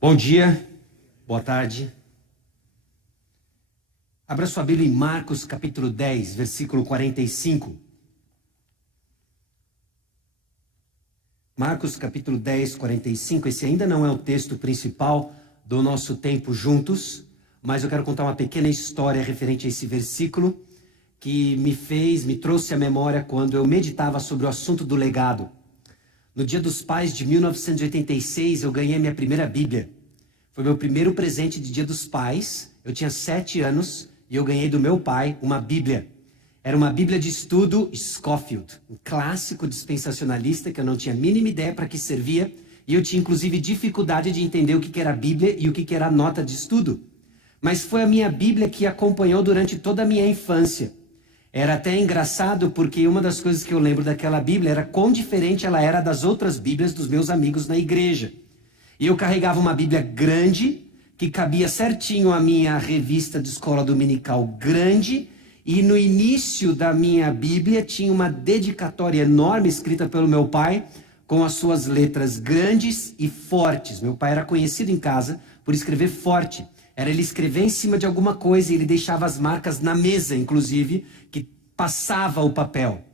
Bom dia, boa tarde. Abra sua Bíblia em Marcos capítulo 10, versículo 45. Marcos capítulo 10, 45. Esse ainda não é o texto principal do nosso tempo juntos, mas eu quero contar uma pequena história referente a esse versículo que me trouxe à memória quando eu meditava sobre o assunto do legado. No Dia dos Pais de 1986, eu ganhei minha primeira Bíblia. Foi meu primeiro presente de Dia dos Pais. Eu tinha 7 anos e eu ganhei do meu pai uma Bíblia. Era uma Bíblia de estudo Scofield, um clássico dispensacionalista que eu não tinha a mínima ideia para que servia. E eu tinha inclusive dificuldade de entender o que era a Bíblia e o que era a nota de estudo. Mas foi a minha Bíblia que acompanhou durante toda a minha infância. Era até engraçado porque uma das coisas que eu lembro daquela Bíblia era quão diferente ela era das outras Bíblias dos meus amigos na igreja. E eu carregava uma Bíblia grande, que cabia certinho a minha revista de escola dominical grande, e no início da minha Bíblia tinha uma dedicatória enorme escrita pelo meu pai, com as suas letras grandes e fortes. Meu pai era conhecido em casa por escrever forte. Era ele escrever em cima de alguma coisa e ele deixava as marcas na mesa, inclusive, que passava o papel.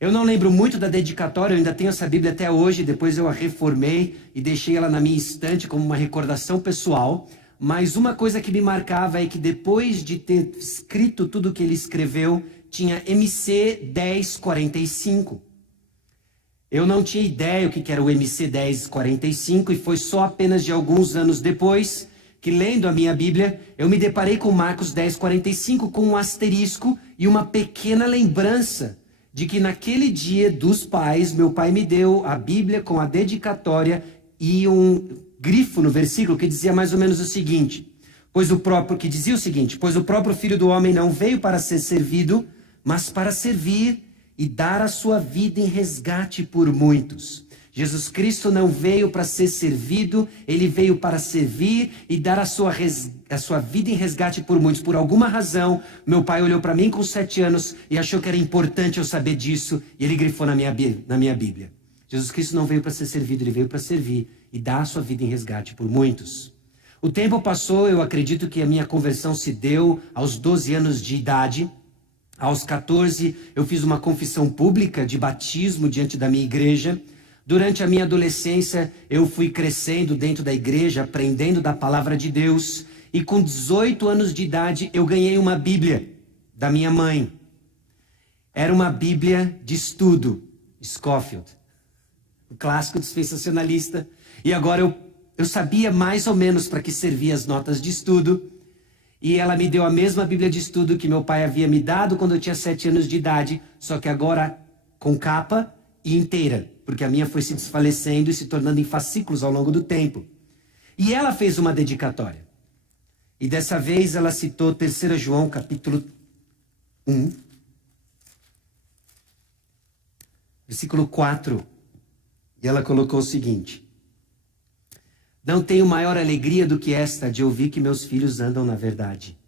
Eu não lembro muito da dedicatória, eu ainda tenho essa Bíblia até hoje, depois eu a reformei e deixei ela na minha estante como uma recordação pessoal. Mas uma coisa que me marcava é que depois de ter escrito tudo o que ele escreveu, tinha MC 1045. Eu não tinha ideia o que era o MC 1045 e foi só apenas de alguns anos depois que, lendo a minha Bíblia, eu me deparei com Marcos 10:45 com um asterisco e uma pequena lembrança de que naquele dia dos pais, meu pai me deu a Bíblia com a dedicatória e um grifo no versículo que dizia mais ou menos o seguinte, pois o próprio Filho do Homem não veio para ser servido, mas para servir e dar a sua vida em resgate por muitos. Jesus Cristo não veio para ser servido, ele veio para servir e dar a sua vida em resgate por muitos. Por alguma razão, meu pai olhou para mim com 7 anos e achou que era importante eu saber disso, e ele grifou na minha Bíblia. Jesus Cristo não veio para ser servido, ele veio para servir e dar a sua vida em resgate por muitos. O tempo passou, eu acredito que a minha conversão se deu aos 12 anos de idade. Aos 14, eu fiz uma confissão pública de batismo diante da minha igreja. Durante a minha adolescência, eu fui crescendo dentro da igreja, aprendendo da palavra de Deus. E com 18 anos de idade, eu ganhei uma Bíblia da minha mãe. Era uma Bíblia de estudo, Scofield, um clássico dispensacionalista. E agora eu sabia mais ou menos para que servia as notas de estudo. E ela me deu a mesma Bíblia de estudo que meu pai havia me dado quando eu tinha 7 anos de idade, só que agora com capa e inteira, porque a minha foi se desfalecendo e se tornando em fascículos ao longo do tempo. E ela fez uma dedicatória. E dessa vez ela citou 3 João capítulo 1, versículo 4. E ela colocou o seguinte: não tenho maior alegria do que esta de ouvir que meus filhos andam na verdade.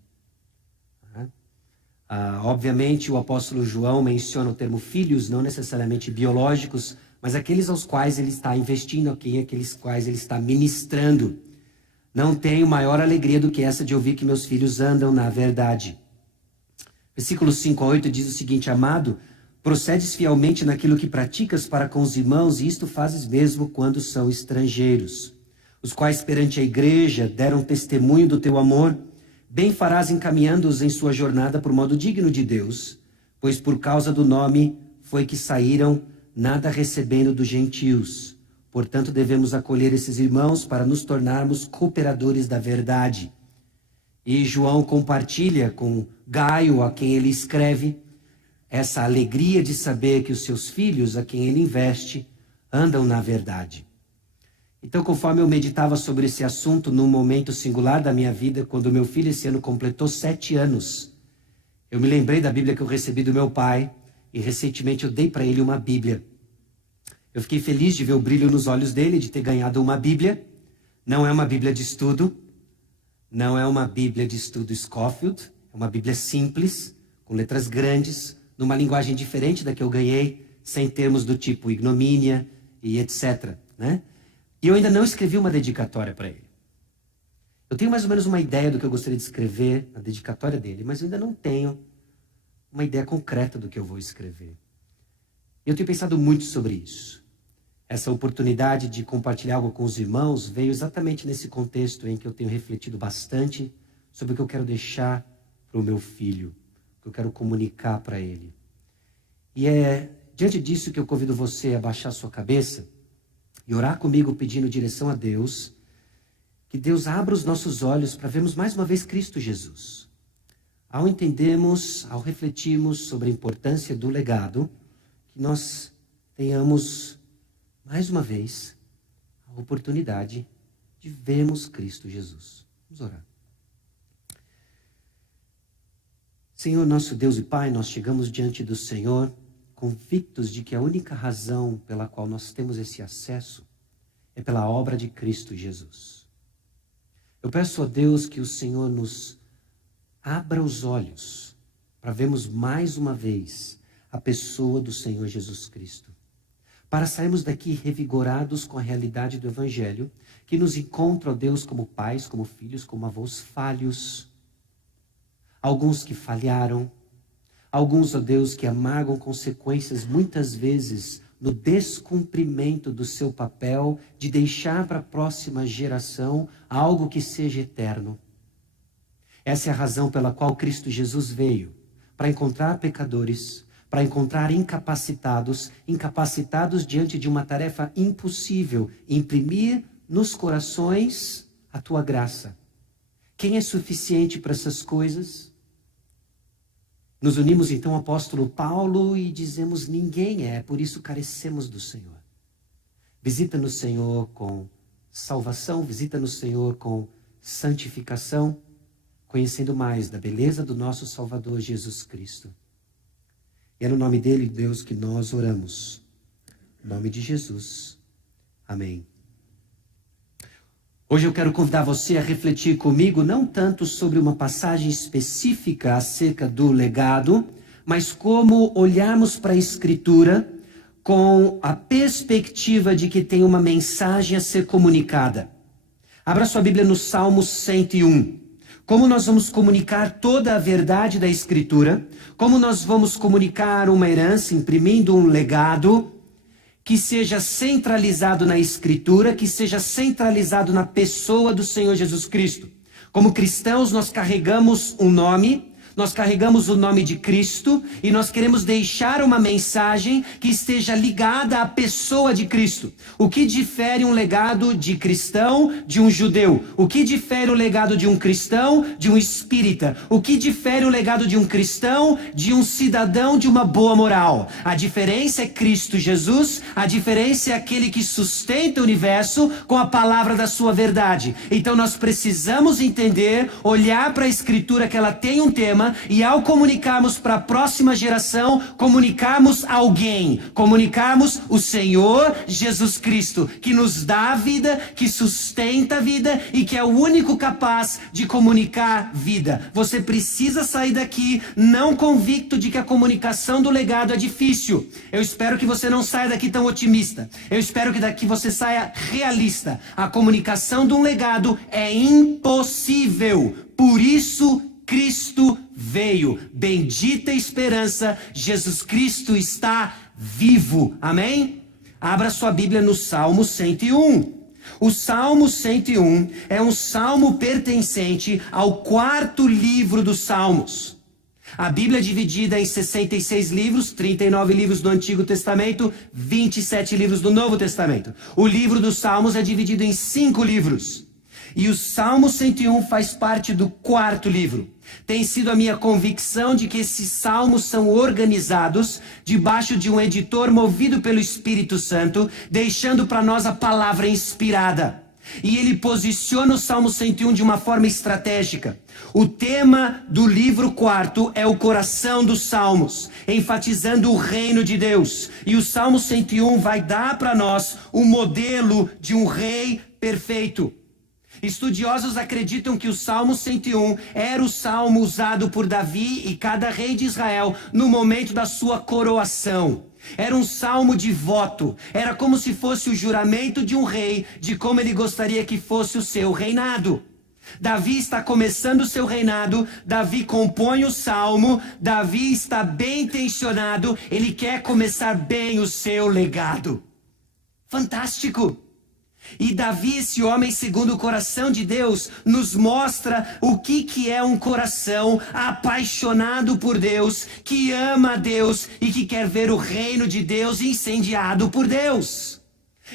Obviamente o apóstolo João menciona o termo filhos, não necessariamente biológicos, mas aqueles aos quais ele está investindo, aqueles quais ele está ministrando. Não tenho maior alegria do que essa de ouvir que meus filhos andam na verdade. Versículos 5 a 8 diz o seguinte: amado, procedes fielmente naquilo que praticas para com os irmãos, e isto fazes mesmo quando são estrangeiros, os quais perante a igreja deram testemunho do teu amor. Bem farás encaminhando-os em sua jornada por modo digno de Deus, pois por causa do nome foi que saíram, nada recebendo dos gentios. Portanto, devemos acolher esses irmãos para nos tornarmos cooperadores da verdade. E João compartilha com Gaio, a quem ele escreve, essa alegria de saber que os seus filhos, a quem ele investe, andam na verdade. Então, conforme eu meditava sobre esse assunto num momento singular da minha vida, quando meu filho esse ano completou 7 anos, eu me lembrei da Bíblia que eu recebi do meu pai e recentemente eu dei para ele uma Bíblia. Eu fiquei feliz de ver o brilho nos olhos dele, de ter ganhado uma Bíblia. Não é uma Bíblia de estudo, não é uma Bíblia de estudo Scofield, é uma Bíblia simples, com letras grandes, numa linguagem diferente da que eu ganhei, sem termos do tipo ignomínia e etc., né? E eu ainda não escrevi uma dedicatória para ele. Eu tenho mais ou menos uma ideia do que eu gostaria de escrever na dedicatória dele, mas eu ainda não tenho uma ideia concreta do que eu vou escrever. Eu tenho pensado muito sobre isso. Essa oportunidade de compartilhar algo com os irmãos veio exatamente nesse contexto em que eu tenho refletido bastante sobre o que eu quero deixar para o meu filho, o que eu quero comunicar para ele. E é diante disso que eu convido você a baixar sua cabeça e orar comigo pedindo direção a Deus, que Deus abra os nossos olhos para vermos mais uma vez Cristo Jesus. Ao entendermos, ao refletirmos sobre a importância do legado, que nós tenhamos mais uma vez a oportunidade de vermos Cristo Jesus. Vamos orar. Senhor, nosso Deus e Pai, nós chegamos diante do Senhor convictos de que a única razão pela qual nós temos esse acesso é pela obra de Cristo Jesus. Eu peço a Deus que o Senhor nos abra os olhos para vermos mais uma vez a pessoa do Senhor Jesus Cristo. Para sairmos daqui revigorados com a realidade do Evangelho, que nos encontra, ó Deus, como pais, como filhos, como avós falhos. Alguns que falharam, alguns, ó Deus, que amargam consequências muitas vezes no descumprimento do seu papel de deixar para a próxima geração algo que seja eterno. Essa é a razão pela qual Cristo Jesus veio, para encontrar pecadores, para encontrar incapacitados diante de uma tarefa impossível, imprimir nos corações a tua graça. Quem é suficiente para essas coisas? Nos unimos então ao apóstolo Paulo e dizemos: ninguém é, por isso carecemos do Senhor. Visita-nos, Senhor, com salvação, visita-nos, Senhor, com santificação, conhecendo mais da beleza do nosso Salvador Jesus Cristo. E é no nome dele, Deus, que nós oramos. Em nome de Jesus. Amém. Hoje eu quero convidar você a refletir comigo não tanto sobre uma passagem específica acerca do legado, mas como olharmos para a Escritura com a perspectiva de que tem uma mensagem a ser comunicada. Abra sua Bíblia no Salmo 101. Como nós vamos comunicar toda a verdade da Escritura, como nós vamos comunicar uma herança, imprimindo um legado que seja centralizado na Escritura, que seja centralizado na pessoa do Senhor Jesus Cristo. Como cristãos, nós carregamos um nome, nós carregamos o nome de Cristo e nós queremos deixar uma mensagem que esteja ligada à pessoa de Cristo. O que difere um legado de cristão de um judeu? O que difere o legado de um cristão de um espírita? O que difere o legado de um cristão de um cidadão de uma boa moral? A diferença é Cristo Jesus, a diferença é aquele que sustenta o universo com a palavra da sua verdade. Então nós precisamos entender, olhar para a Escritura que ela tem um tema, e ao comunicarmos para a próxima geração, comunicarmos alguém, comunicarmos o Senhor Jesus Cristo, que nos dá a vida, que sustenta a vida e que é o único capaz de comunicar vida. Você precisa sair daqui não convicto de que a comunicação do legado é difícil. Eu espero que você não saia daqui tão otimista. Eu espero que daqui você saia realista. A comunicação de um legado é impossível. Por isso Cristo veio. Bendita esperança, Jesus Cristo está vivo. Amém? Abra sua Bíblia no Salmo 101. O Salmo 101 é um salmo pertencente ao 4º livro dos Salmos. A Bíblia é dividida em 66 livros, 39 livros do Antigo Testamento, 27 livros do Novo Testamento. O livro dos Salmos é dividido em 5 livros. E o Salmo 101 faz parte do 4º livro. Tem sido a minha convicção de que esses salmos são organizados debaixo de um editor movido pelo Espírito Santo, deixando para nós a palavra inspirada. E ele posiciona o Salmo 101 de uma forma estratégica. O tema do livro 4 é o coração dos salmos, enfatizando o reino de Deus. E o Salmo 101 vai dar para nós o modelo de um rei perfeito. Estudiosos acreditam que o Salmo 101 era o salmo usado por Davi e cada rei de Israel no momento da sua coroação. Era um salmo de voto, era como se fosse o juramento de um rei de como ele gostaria que fosse o seu reinado. Davi está começando o seu reinado, Davi compõe o salmo, Davi está bem intencionado, ele quer começar bem o seu legado. Fantástico! E Davi, esse homem segundo o coração de Deus, nos mostra o que é um coração apaixonado por Deus, que ama a Deus e que quer ver o reino de Deus incendiado por Deus.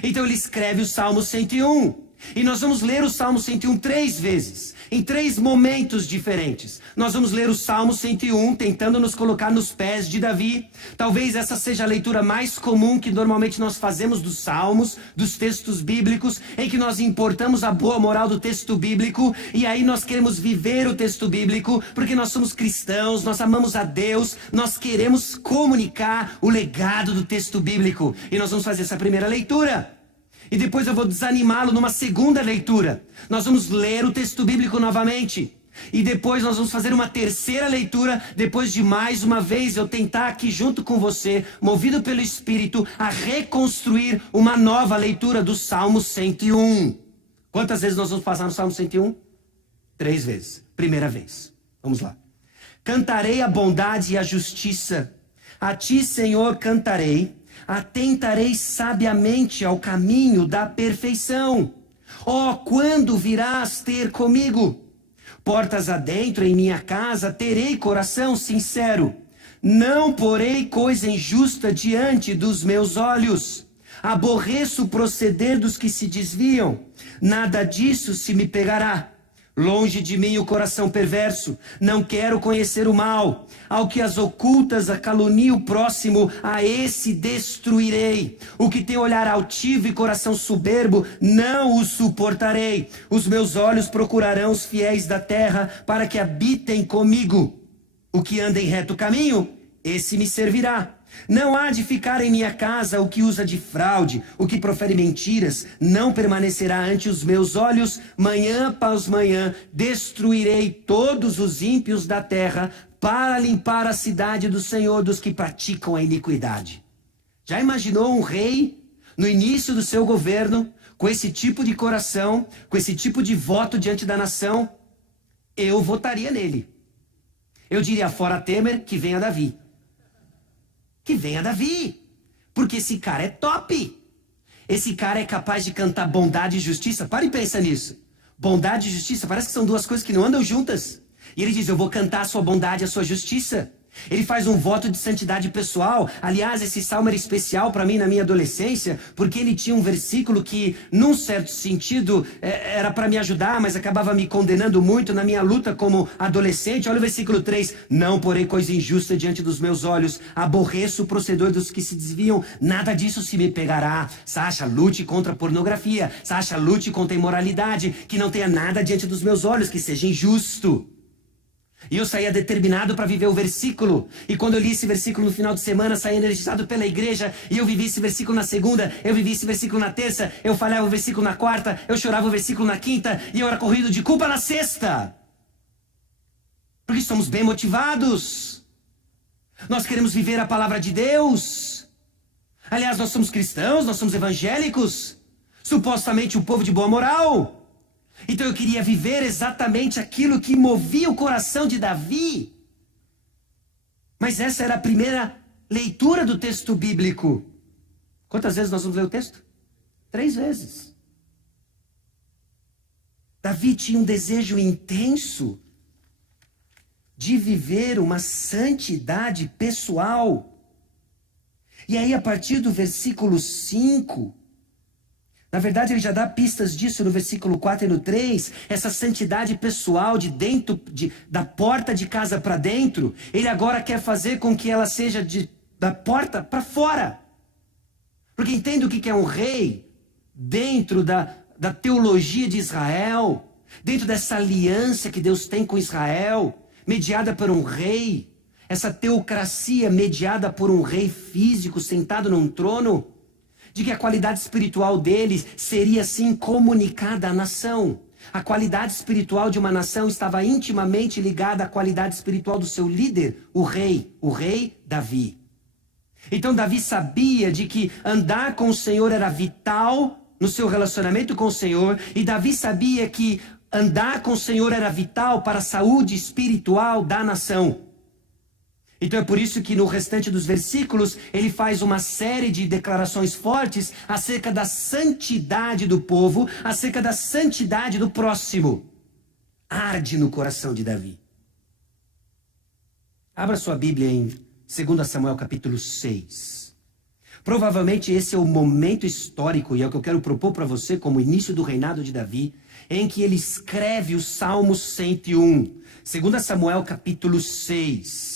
Então ele escreve o Salmo 101. E nós vamos ler o Salmo 101 3 vezes, em 3 momentos diferentes. Nós vamos ler o Salmo 101, tentando nos colocar nos pés de Davi. Talvez essa seja a leitura mais comum que normalmente nós fazemos dos Salmos, dos textos bíblicos, em que nós importamos a boa moral do texto bíblico, e aí nós queremos viver o texto bíblico, porque nós somos cristãos, nós amamos a Deus, nós queremos comunicar o legado do texto bíblico. E nós vamos fazer essa primeira leitura. E depois eu vou desanimá-lo numa segunda leitura. Nós vamos ler o texto bíblico novamente. E depois nós vamos fazer uma terceira leitura, depois de mais uma vez eu tentar aqui junto com você, movido pelo Espírito, a reconstruir uma nova leitura do Salmo 101. Quantas vezes nós vamos passar no Salmo 101? 3 vezes. Primeira vez. Vamos lá. Cantarei a bondade e a justiça. A ti, Senhor, cantarei. Atentarei sabiamente ao caminho da perfeição. Oh, quando virás ter comigo? Portas adentro em minha casa terei coração sincero. Não porei coisa injusta diante dos meus olhos. Aborreço o proceder dos que se desviam. Nada disso se me pegará. Longe de mim o coração perverso, não quero conhecer o mal. Ao que as ocultas a calunia o próximo, a esse destruirei. O que tem olhar altivo e coração soberbo, não o suportarei. Os meus olhos procurarão os fiéis da terra, para que habitem comigo. O que anda em reto caminho, esse me servirá. Não há de ficar em minha casa o que usa de fraude, o que profere mentiras, não permanecerá ante os meus olhos. Manhã após manhã destruirei todos os ímpios da terra, para limpar a cidade do Senhor dos que praticam a iniquidade. Já imaginou um rei, no início do seu governo, com esse tipo de coração, com esse tipo de voto diante da nação? Eu votaria nele. Eu diria, fora Temer, que venha Davi. Que venha Davi, porque esse cara é top. Esse cara é capaz de cantar bondade e justiça. Para e pensa nisso. Bondade e justiça, parece que são duas coisas que não andam juntas. E ele diz, eu vou cantar a sua bondade e a sua justiça. Ele faz um voto de santidade pessoal. Aliás, esse salmo era especial para mim na minha adolescência, porque ele tinha um versículo que, num certo sentido, era para me ajudar, mas acabava me condenando muito na minha luta como adolescente. Olha o versículo 3. Não porém coisa injusta diante dos meus olhos. Aborreço o proceder dos que se desviam. Nada disso se me pegará. Sasha, lute contra a pornografia. Sasha, lute contra a imoralidade. Que não tenha nada diante dos meus olhos, que seja injusto. E eu saía determinado para viver o versículo. E quando eu li esse versículo no final de semana, saía energizado pela igreja. E eu vivi esse versículo na segunda, eu vivi esse versículo na terça, eu falhava o versículo na quarta, eu chorava o versículo na quinta, e eu era corrido de culpa na sexta. Porque somos bem motivados. Nós queremos viver a palavra de Deus. Aliás, nós somos cristãos, nós somos evangélicos. Supostamente o povo de boa moral. Então eu queria viver exatamente aquilo que movia o coração de Davi. Mas essa era a primeira leitura do texto bíblico. Quantas vezes nós vamos ler o texto? 3 vezes. Davi tinha um desejo intenso de viver uma santidade pessoal. E aí, a partir do versículo 5... Na verdade, ele já dá pistas disso no versículo 4 e no 3. Essa santidade pessoal de dentro, da porta de casa para dentro. Ele agora quer fazer com que ela seja da porta para fora. Porque entende o que é um rei dentro da teologia de Israel. Dentro dessa aliança que Deus tem com Israel. Mediada por um rei. Essa teocracia mediada por um rei físico sentado num trono. De que a qualidade espiritual deles seria assim comunicada à nação. A qualidade espiritual de uma nação estava intimamente ligada à qualidade espiritual do seu líder, o rei Davi. Então Davi sabia de que andar com o Senhor era vital no seu relacionamento com o Senhor, e Davi sabia que andar com o Senhor era vital para a saúde espiritual da nação. Então é por isso que no restante dos versículos ele faz uma série de declarações fortes acerca da santidade do povo, acerca da santidade do próximo. Arde no coração de Davi. Abra sua Bíblia em 2 Samuel capítulo 6. Provavelmente esse é o momento histórico, e é o que eu quero propor para você como início do reinado de Davi, em que ele escreve o Salmo 101. 2 Samuel capítulo 6.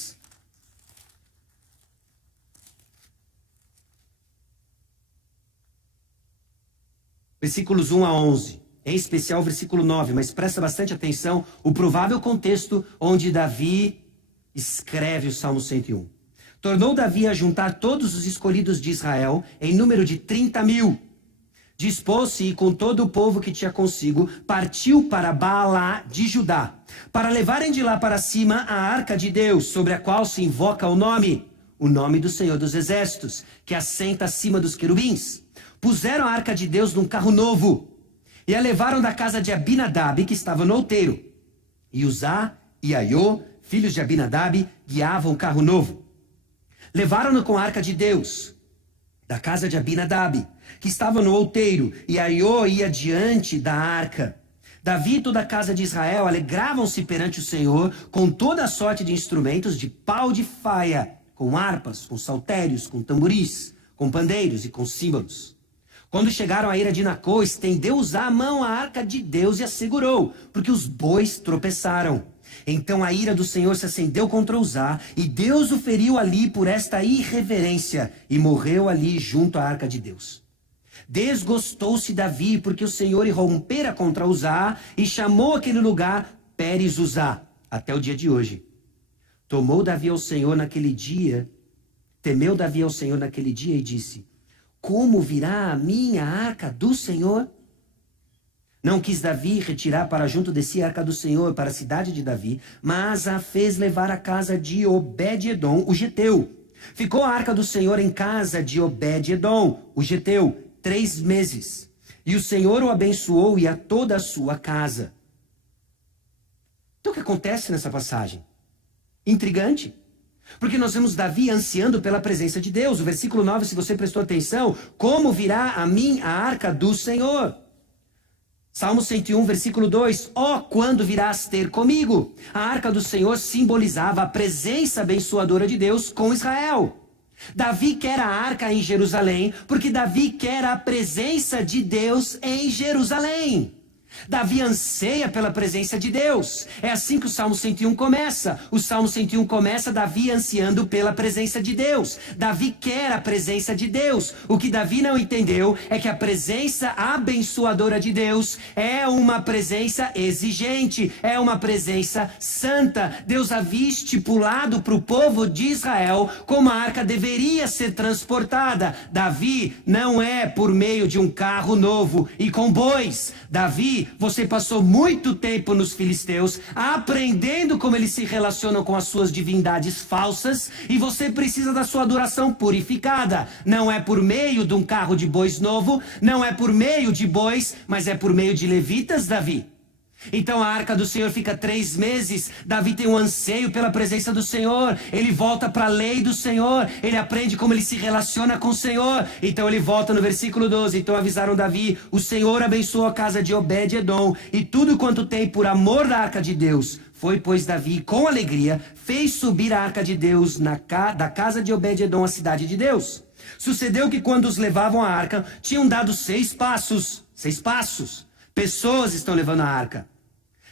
Versículos 1 a 11, em especial o versículo 9, mas presta bastante atenção o provável contexto onde Davi escreve o Salmo 101. Tornou Davi a juntar todos os escolhidos de Israel em número de 30.000. Dispôs-se e com todo o povo que tinha consigo, partiu para Baalá de Judá, para levarem de lá para cima a arca de Deus, sobre a qual se invoca o nome do Senhor dos Exércitos, que assenta acima dos querubins. Puseram a arca de Deus num carro novo e a levaram da casa de Abinadab, que estava no outeiro. E Uzá e Aiô, filhos de Abinadab, guiavam o carro novo. Levaram-no com a arca de Deus da casa de Abinadab, que estava no outeiro, e Aiô ia diante da arca. Davi e toda a casa de Israel alegravam-se perante o Senhor com toda a sorte de instrumentos de pau de faia, com harpas, com saltérios, com tamboris, com pandeiros e com símbolos. Quando chegaram à ira de Nacô, estendeu Uzá a mão à arca de Deus e a segurou, porque os bois tropeçaram. Então a ira do Senhor se acendeu contra Uzá, e Deus o feriu ali por esta irreverência, e morreu ali junto à arca de Deus. Desgostou-se Davi, porque o Senhor irrompera contra Uzá, e chamou aquele lugar Pérez Uzá, até o dia de hoje. Temeu Davi ao Senhor naquele dia e disse: como virá a mim a arca do Senhor? Não quis Davi retirar para junto de si a arca do Senhor para a cidade de Davi, mas a fez levar à casa de Obed-edom, o geteu. Ficou a arca do Senhor em casa de Obed-edom, o geteu, 3 meses. E o Senhor o abençoou e a toda a sua casa. Então o que acontece nessa passagem? Intrigante. Porque nós vemos Davi ansiando pela presença de Deus. O versículo 9, se você prestou atenção, como virá a mim a arca do Senhor? Salmo 101, versículo 2, quando virás ter comigo? A arca do Senhor simbolizava a presença abençoadora de Deus com Israel. Davi quer a arca em Jerusalém, porque Davi quer a presença de Deus em Jerusalém. Davi anseia pela presença de Deus. É assim que o Salmo 101 começa. O Salmo 101 começa Davi ansiando pela presença de Deus. Davi quer a presença de Deus. O que Davi não entendeu é que a presença abençoadora de Deus é uma presença exigente, é uma presença santa. Deus havia estipulado para o povo de Israel como a arca deveria ser transportada. Davi não é por meio de um carro novo e com bois. Davi, você passou muito tempo nos filisteus, aprendendo como eles se relacionam com as suas divindades falsas, e você precisa da sua adoração purificada. Não é por meio de um carro de bois novo, não é por meio de bois, mas é por meio de levitas, Davi. Então a arca do Senhor fica 3 meses. Davi tem um anseio pela presença do Senhor. Ele volta para a lei do Senhor. Ele aprende como ele se relaciona com o Senhor. Então ele volta no versículo 12. Então avisaram Davi: o Senhor abençoou a casa de Obed-edom e tudo quanto tem por amor da arca de Deus. Foi, pois, Davi, com alegria, fez subir a arca de Deus da casa de Obed-edom à cidade de Deus. Sucedeu que quando os levavam a arca, tinham dado 6 passos. 6 passos. Pessoas estão levando a arca.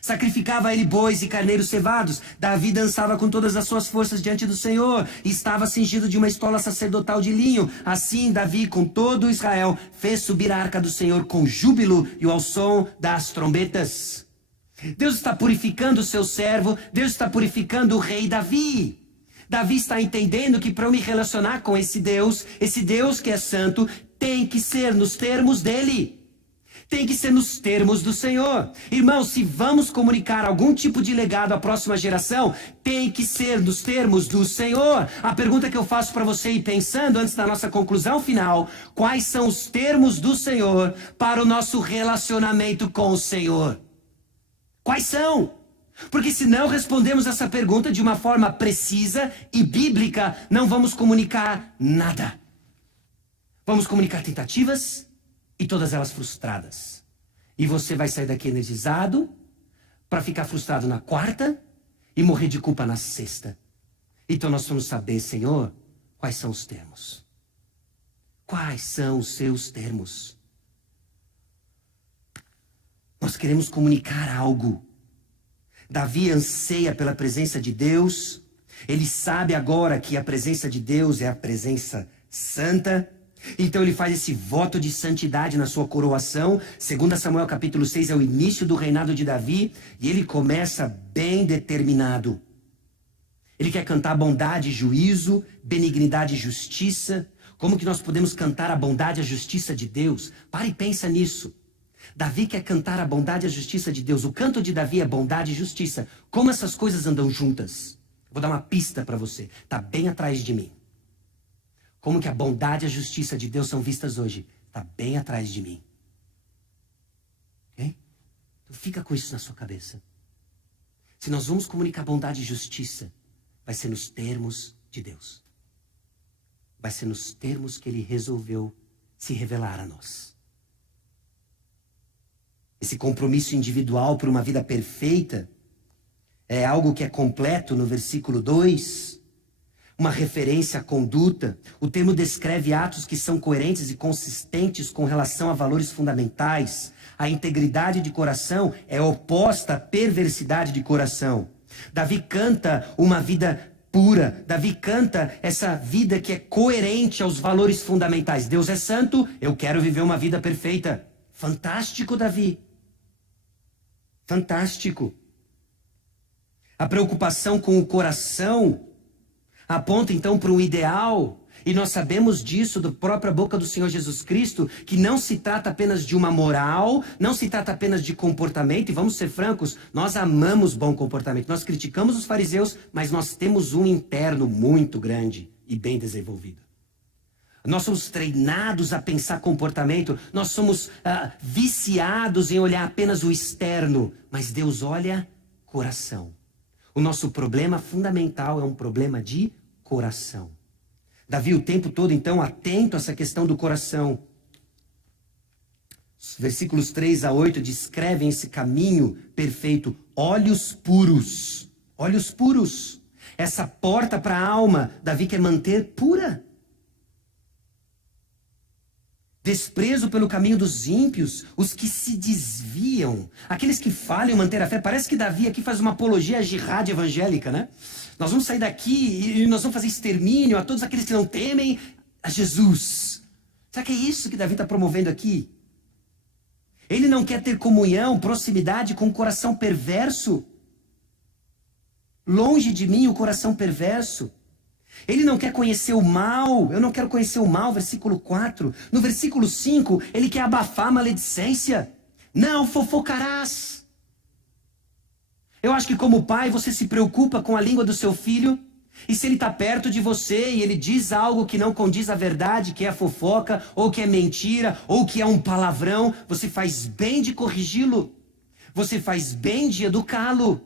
Sacrificava a ele bois e carneiros cevados. Davi dançava com todas as suas forças diante do Senhor. E estava cingido de uma estola sacerdotal de linho. Assim, Davi, com todo Israel, fez subir a arca do Senhor com júbilo e ao som das trombetas. Deus está purificando o seu servo. Deus está purificando o rei Davi. Davi está entendendo que para eu me relacionar com esse Deus que é santo, tem que ser nos termos dele. Tem que ser nos termos do Senhor. Irmãos, se vamos comunicar algum tipo de legado à próxima geração, tem que ser nos termos do Senhor. A pergunta que eu faço para você ir pensando antes da nossa conclusão final: quais são os termos do Senhor para o nosso relacionamento com o Senhor? Quais são? Porque se não respondemos essa pergunta de uma forma precisa e bíblica, não vamos comunicar nada. Vamos comunicar tentativas e todas elas frustradas. E você vai sair daqui energizado para ficar frustrado na quarta e morrer de culpa na sexta. Então nós vamos saber, Senhor, quais são os termos. Quais são os seus termos? Nós queremos comunicar algo. Davi anseia pela presença de Deus. Ele sabe agora que a presença de Deus é a presença santa. Então ele faz esse voto de santidade na sua coroação. 2 Samuel capítulo 6 é o início do reinado de Davi. E ele começa bem determinado. Ele quer cantar bondade e juízo, benignidade e justiça. Como que nós podemos cantar a bondade e a justiça de Deus? Para e pensa nisso. Davi quer cantar a bondade e a justiça de Deus. O canto de Davi é bondade e justiça. Como essas coisas andam juntas? Vou dar uma pista para você. Está bem atrás de mim. Como que a bondade e a justiça de Deus são vistas hoje? Está bem atrás de mim. Ok? Então fica com isso na sua cabeça. Se nós vamos comunicar bondade e justiça, vai ser nos termos de Deus. Vai ser nos termos que Ele resolveu se revelar a nós. Esse compromisso individual por uma vida perfeita é algo que é completo no versículo 2. Uma referência à conduta. O termo descreve atos que são coerentes e consistentes com relação a valores fundamentais. A integridade de coração é oposta à perversidade de coração. Davi canta uma vida pura. Davi canta essa vida que é coerente aos valores fundamentais. Deus é santo, eu quero viver uma vida perfeita. Fantástico, Davi. Fantástico. A preocupação com o coração aponta então para um ideal. E nós sabemos disso da própria boca do Senhor Jesus Cristo, que não se trata apenas de uma moral, não se trata apenas de comportamento. E vamos ser francos, nós amamos bom comportamento. Nós criticamos os fariseus, mas nós temos um interno muito grande e bem desenvolvido. Nós somos treinados a pensar comportamento, nós somos viciados em olhar apenas o externo, mas Deus olha coração. O nosso problema fundamental é um problema de coração. Davi o tempo todo, então, atento a essa questão do coração. Os versículos 3 a 8 descrevem esse caminho perfeito. Olhos puros. Olhos puros. Essa porta para a alma, Davi quer manter pura. Desprezo pelo caminho dos ímpios, os que se desviam, aqueles que falham manter a fé. Parece que Davi aqui faz uma apologia à jihad evangélica, né? Nós vamos sair daqui e nós vamos fazer extermínio a todos aqueles que não temem a Jesus. Será que é isso que Davi está promovendo aqui? Ele não quer ter comunhão, proximidade com o coração perverso. Longe de mim o coração perverso. Ele não quer conhecer o mal. Eu não quero conhecer o mal, versículo 4. No versículo 5, ele quer abafar a maledicência. Não fofocarás. Eu acho que como pai, você se preocupa com a língua do seu filho. E se ele está perto de você e ele diz algo que não condiz à verdade, que é fofoca, ou que é mentira, ou que é um palavrão, você faz bem de corrigi-lo. Você faz bem de educá-lo.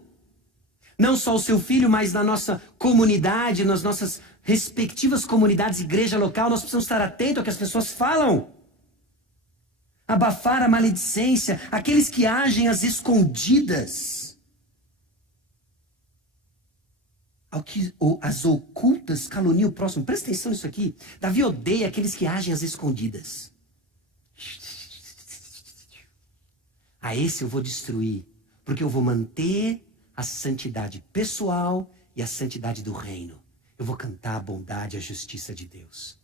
Não só o seu filho, mas na nossa comunidade, nas nossas respectivas comunidades, igreja local, nós precisamos estar atentos ao que as pessoas falam. Abafar a maledicência, aqueles que agem às escondidas. As ocultas caluniam o próximo. Presta atenção nisso aqui. Davi odeia aqueles que agem às escondidas. A esse eu vou destruir, porque eu vou manter a santidade pessoal e a santidade do reino. Eu vou cantar a bondade e a justiça de Deus.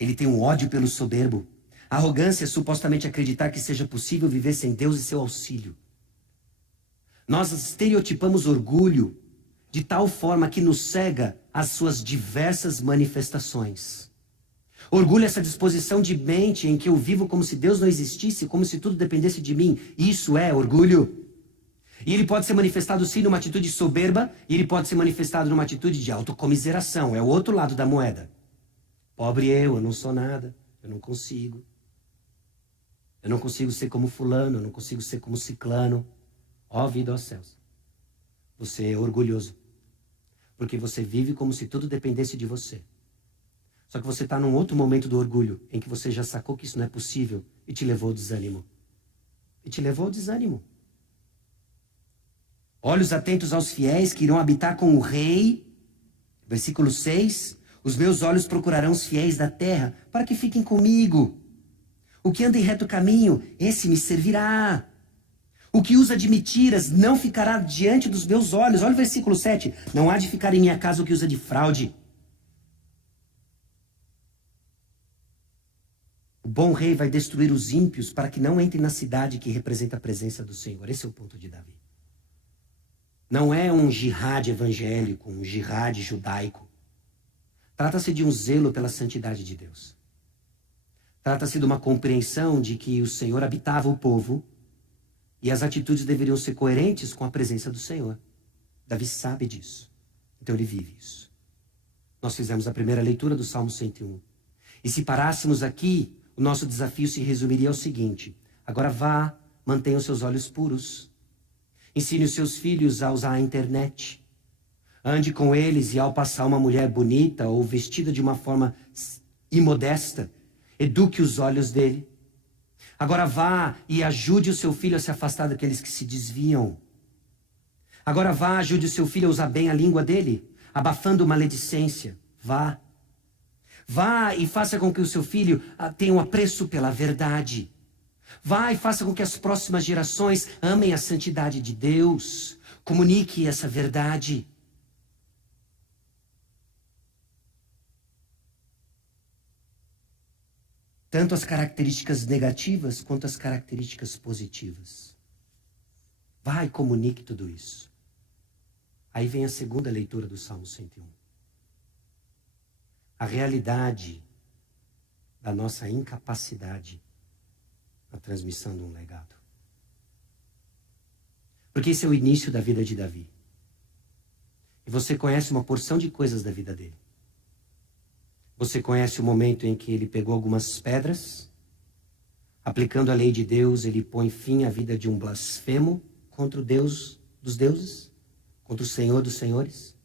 Ele tem um ódio pelo soberbo. A arrogância é supostamente acreditar que seja possível viver sem Deus e seu auxílio. Nós estereotipamos orgulho de tal forma que nos cega às suas diversas manifestações. Orgulho é essa disposição de mente em que eu vivo como se Deus não existisse, como se tudo dependesse de mim. Isso é orgulho. E ele pode ser manifestado sim numa atitude soberba, e ele pode ser manifestado numa atitude de autocomiseração. É o outro lado da moeda. Pobre eu não sou nada, eu não consigo. Eu não consigo ser como fulano, eu não consigo ser como ciclano. Ó vida, ó céus. Você é orgulhoso. Porque você vive como se tudo dependesse de você. Só que você está num outro momento do orgulho, em que você já sacou que isso não é possível e te levou ao desânimo. E te levou ao desânimo. Olhos atentos aos fiéis que irão habitar com o rei. Versículo 6. Os meus olhos procurarão os fiéis da terra para que fiquem comigo. O que anda em reto caminho, esse me servirá. O que usa de mentiras não ficará diante dos meus olhos. Olha o versículo 7. Não há de ficar em minha casa o que usa de fraude. O bom rei vai destruir os ímpios para que não entrem na cidade que representa a presença do Senhor. Esse é o ponto de Davi. Não é um jihad evangélico, um jihad judaico. Trata-se de um zelo pela santidade de Deus. Trata-se de uma compreensão de que o Senhor habitava o povo e as atitudes deveriam ser coerentes com a presença do Senhor. Davi sabe disso. Então ele vive isso. Nós fizemos a primeira leitura do Salmo 101. E se parássemos aqui, o nosso desafio se resumiria ao seguinte: agora vá, mantenha os seus olhos puros. Ensine os seus filhos a usar a internet. Ande com eles e ao passar uma mulher bonita ou vestida de uma forma imodesta, eduque os olhos dele. Agora vá e ajude o seu filho a se afastar daqueles que se desviam. Agora vá, ajude o seu filho a usar bem a língua dele, abafando maledicência. Vá. Vá e faça com que o seu filho tenha um apreço pela verdade. Vá e faça com que as próximas gerações amem a santidade de Deus. Comunique essa verdade. Tanto as características negativas quanto as características positivas. Vá e comunique tudo isso. Aí vem a segunda leitura do Salmo 101. A realidade da nossa incapacidade na transmissão de um legado. Porque esse é o início da vida de Davi. E você conhece uma porção de coisas da vida dele. Você conhece o momento em que ele pegou algumas pedras, aplicando a lei de Deus, ele põe fim à vida de um blasfemo contra o Deus dos deuses, contra o Senhor dos senhores.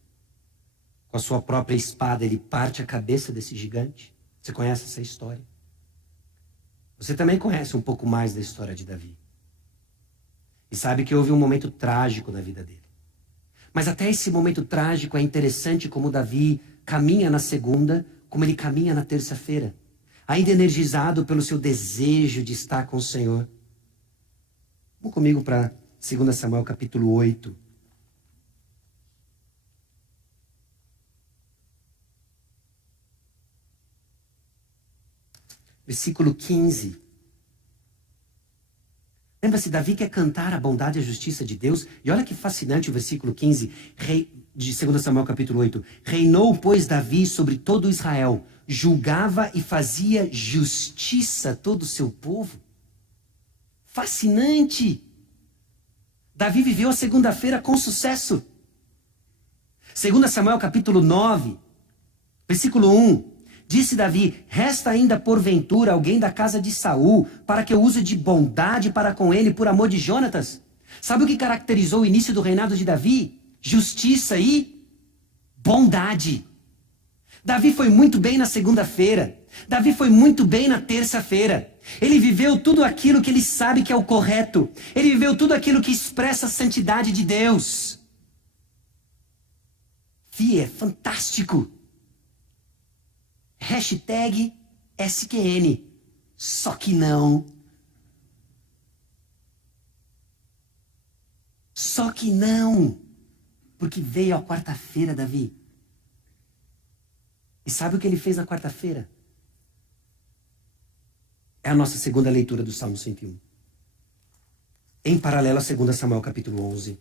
Com a sua própria espada, ele parte a cabeça desse gigante. Você conhece essa história? Você também conhece um pouco mais da história de Davi. E sabe que houve um momento trágico na vida dele. Mas até esse momento trágico é interessante como Davi caminha na segunda, como ele caminha na terça-feira, ainda energizado pelo seu desejo de estar com o Senhor. Vamos comigo para 2 Samuel capítulo 8. Versículo 15. Lembra-se, Davi quer cantar a bondade e a justiça de Deus. E olha que fascinante o versículo 15 de 2 Samuel capítulo 8. Reinou, pois, Davi sobre todo Israel. Julgava e fazia justiça a todo o seu povo. Fascinante. Davi viveu a segunda-feira com sucesso. 2 Samuel capítulo 9, versículo 1. Disse Davi: resta ainda porventura alguém da casa de Saul, para que eu use de bondade para com ele por amor de Jonatas? Sabe o que caracterizou o início do reinado de Davi? Justiça e bondade. Davi foi muito bem na segunda-feira. Davi foi muito bem na terça-feira. Ele viveu tudo aquilo que ele sabe que é o correto. Ele viveu tudo aquilo que expressa a santidade de Deus. Fih, é fantástico. Hashtag SQN. Só que não. Só que não. Porque veio a quarta-feira, Davi. E sabe o que ele fez na quarta-feira? É a nossa segunda leitura do Salmo 101. Em paralelo a 2 Samuel capítulo 11.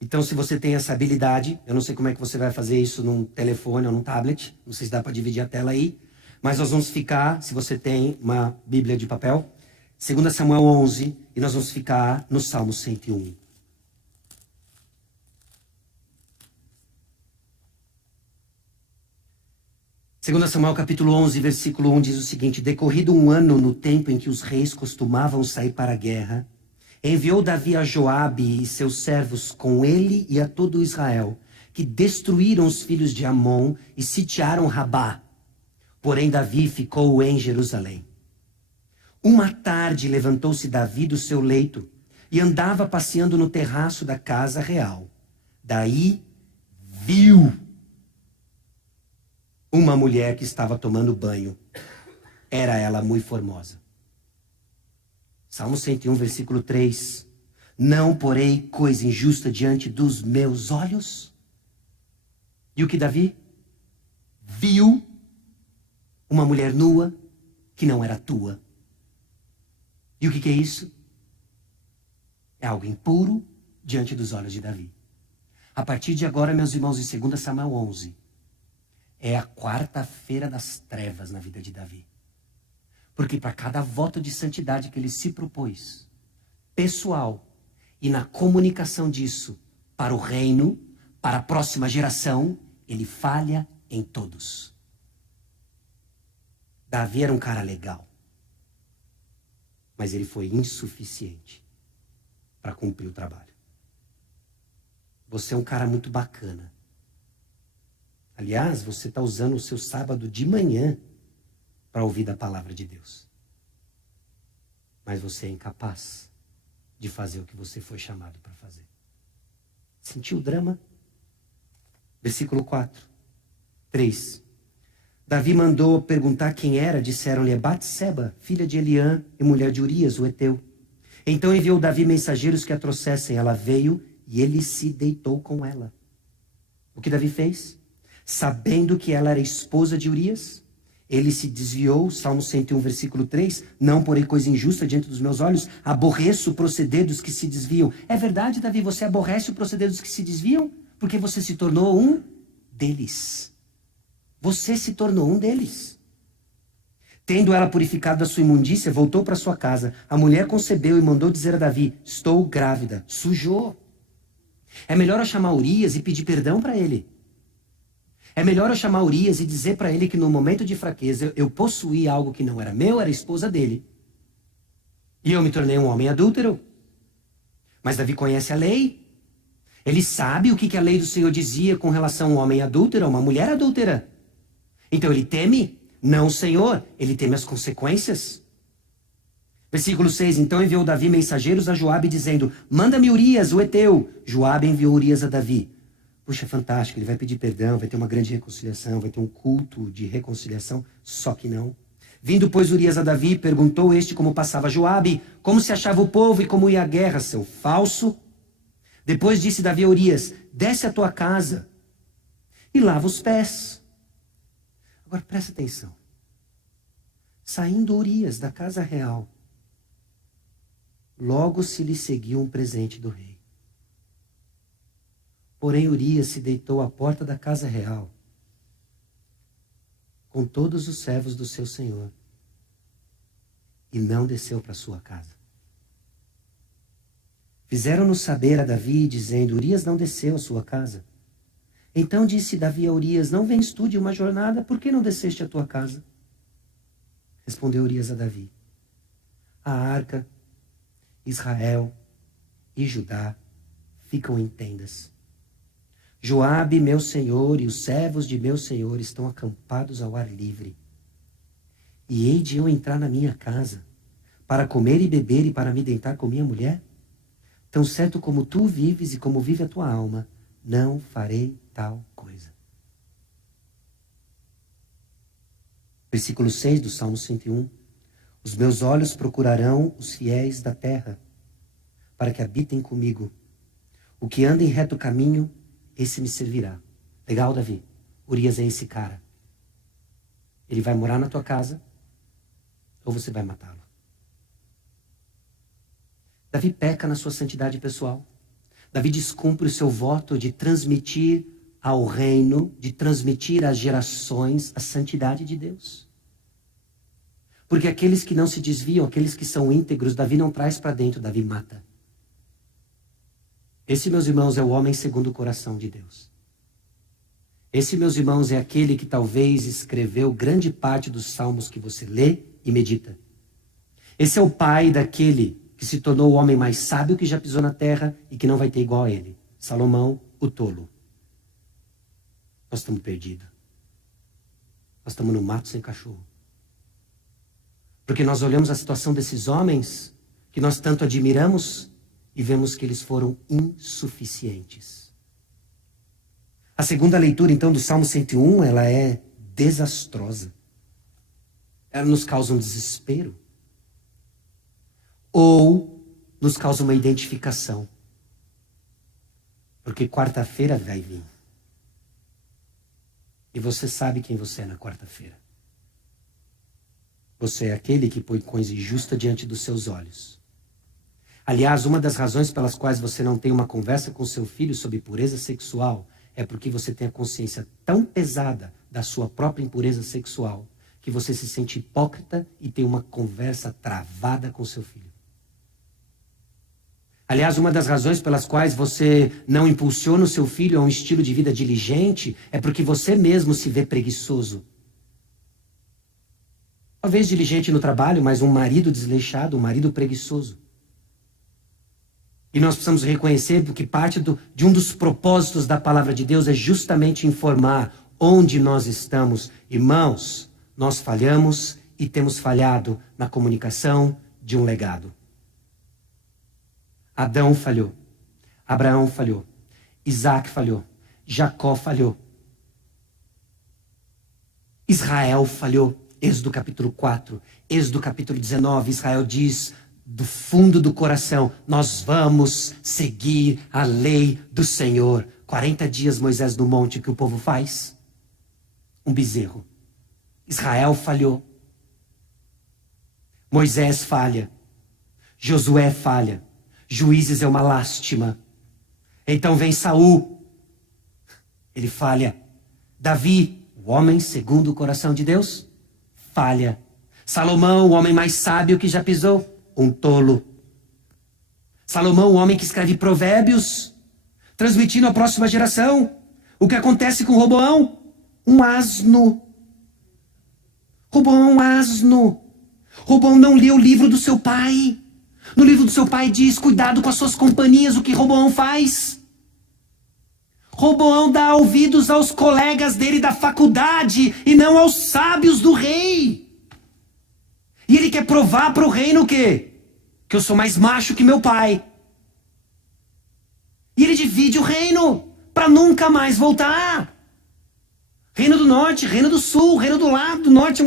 Então, se você tem essa habilidade, eu não sei como é que você vai fazer isso num telefone ou num tablet, não sei se dá para dividir a tela aí, mas nós vamos ficar, se você tem uma Bíblia de papel, 2 Samuel 11, e nós vamos ficar no Salmo 101. 2 Samuel capítulo 11, versículo 1 diz o seguinte: decorrido um ano no tempo em que os reis costumavam sair para a guerra, enviou Davi a Joabe e seus servos com ele e a todo Israel, que destruíram os filhos de Amon e sitiaram Rabá. Porém Davi ficou em Jerusalém. Uma tarde levantou-se Davi do seu leito e andava passeando no terraço da casa real. Daí viu uma mulher que estava tomando banho. Era ela muito formosa. Salmo 101, versículo 3. Não porei coisa injusta diante dos meus olhos. E o que Davi? Viu uma mulher nua que não era tua. E o que é isso? É algo impuro diante dos olhos de Davi. A partir de agora, meus irmãos, em 2 Samuel 11, é a quarta-feira das trevas na vida de Davi. Porque para cada voto de santidade que ele se propôs, pessoal, e na comunicação disso para o reino, para a próxima geração, ele falha em todos. Davi era um cara legal, mas ele foi insuficiente para cumprir o trabalho. Você é um cara muito bacana. Aliás, você está usando o seu sábado de manhã para ouvir da palavra de Deus. Mas você é incapaz de fazer o que você foi chamado para fazer. Sentiu o drama? Versículo 4. 3. Davi mandou perguntar quem era. Disseram-lhe: é Batseba, filha de Eliã e mulher de Urias, o heteu. Então enviou Davi mensageiros que a trouxessem. Ela veio e ele se deitou com ela. O que Davi fez? Sabendo que ela era esposa de Urias, ele se desviou. Salmo 101, versículo 3. Não porei coisa injusta diante dos meus olhos. Aborreço o proceder dos que se desviam. É verdade, Davi, você aborrece o proceder dos que se desviam? Porque você se tornou um deles. Você se tornou um deles. Tendo ela purificado da sua imundícia, voltou para sua casa. A mulher concebeu e mandou dizer a Davi: estou grávida. Sujou. É melhor eu chamar Urias e pedir perdão para ele. É melhor eu chamar Urias e dizer para ele que no momento de fraqueza eu possuí algo que não era meu, era esposa dele. E eu me tornei um homem adúltero. Mas Davi conhece a lei. Ele sabe o que a lei do Senhor dizia com relação a um homem adúltero, a uma mulher adúltera. Então ele teme, não o Senhor, ele teme as consequências. Versículo 6, então enviou Davi mensageiros a Joabe dizendo: manda-me Urias, o heteu. Joabe enviou Urias a Davi. Puxa, fantástico, ele vai pedir perdão, vai ter uma grande reconciliação, vai ter um culto de reconciliação, só que não. Vindo, pois, Urias a Davi, perguntou este como passava Joabe, como se achava o povo e como ia a guerra, seu falso. Depois disse Davi a Urias: desce à tua casa e lava os pés. Agora presta atenção. Saindo Urias da casa real, logo se lhe seguiu um presente do rei. Porém Urias se deitou à porta da casa real, com todos os servos do seu senhor, e não desceu para sua casa. Fizeram-no saber a Davi, dizendo: Urias não desceu à sua casa. Então disse Davi a Urias: não vens tu de uma jornada, por que não desceste à tua casa? Respondeu Urias a Davi: a arca, Israel e Judá ficam em tendas. Joabe, meu senhor, e os servos de meu senhor estão acampados ao ar livre. E hei de eu entrar na minha casa, para comer e beber e para me deitar com minha mulher? Tão certo como tu vives e como vive a tua alma, não farei tal coisa. Versículo 6 do Salmo 101. Os meus olhos procurarão os fiéis da terra, para que habitem comigo. O que anda em reto caminho, esse me servirá. Legal, Davi? Urias é esse cara. Ele vai morar na tua casa, ou você vai matá-lo? Davi peca na sua santidade pessoal. Davi descumpre o seu voto de transmitir ao reino, de transmitir às gerações a santidade de Deus. Porque aqueles que não se desviam, aqueles que são íntegros, Davi não traz para dentro, Davi mata. Esse, meus irmãos, é o homem segundo o coração de Deus. Esse, meus irmãos, é aquele que talvez escreveu grande parte dos salmos que você lê e medita. Esse é o pai daquele que se tornou o homem mais sábio que já pisou na terra e que não vai ter igual a ele. Salomão, o tolo. Nós estamos perdidos. Nós estamos no mato sem cachorro. Porque nós olhamos a situação desses homens que nós tanto admiramos e vemos que eles foram insuficientes. A segunda leitura, então, do Salmo 101, ela é desastrosa. Ela nos causa um desespero. Ou nos causa uma identificação. Porque quarta-feira vai vir. E você sabe quem você é na quarta-feira. Você é aquele que põe coisa injusta diante dos seus olhos. Aliás, uma das razões pelas quais você não tem uma conversa com seu filho sobre pureza sexual é porque você tem a consciência tão pesada da sua própria impureza sexual que você se sente hipócrita e tem uma conversa travada com seu filho. Aliás, uma das razões pelas quais você não impulsiona o seu filho a um estilo de vida diligente é porque você mesmo se vê preguiçoso. Talvez diligente no trabalho, mas um marido desleixado, um marido preguiçoso. E nós precisamos reconhecer que parte de um dos propósitos da palavra de Deus é justamente informar onde nós estamos. Irmãos, nós falhamos e temos falhado na comunicação de um legado. Adão falhou, Abraão falhou, Isaac falhou, Jacó falhou, Israel falhou. Êxodo capítulo 4, Êxodo capítulo 19, Israel diz do fundo do coração, nós vamos seguir a lei do Senhor. 40 dias Moisés no monte, o que o povo faz? Um bezerro. Israel falhou. Moisés falha. Josué falha. Juízes é uma lástima. Então vem Saul. Ele falha. Davi, o homem segundo o coração de Deus, falha. Salomão, o homem mais sábio que já pisou, um tolo. Salomão, o homem que escreve provérbios, transmitindo à próxima geração. O que acontece com Roboão? Um asno. Roboão é um asno. Roboão não leu o livro do seu pai. No livro do seu pai diz, cuidado com as suas companhias, o que Roboão faz? Roboão dá ouvidos aos colegas dele da faculdade e não aos sábios do rei. E ele quer provar para o reino o quê? Que eu sou mais macho que meu pai. E ele divide o reino para nunca mais voltar. Reino do norte, reino do sul, reino do lado do norte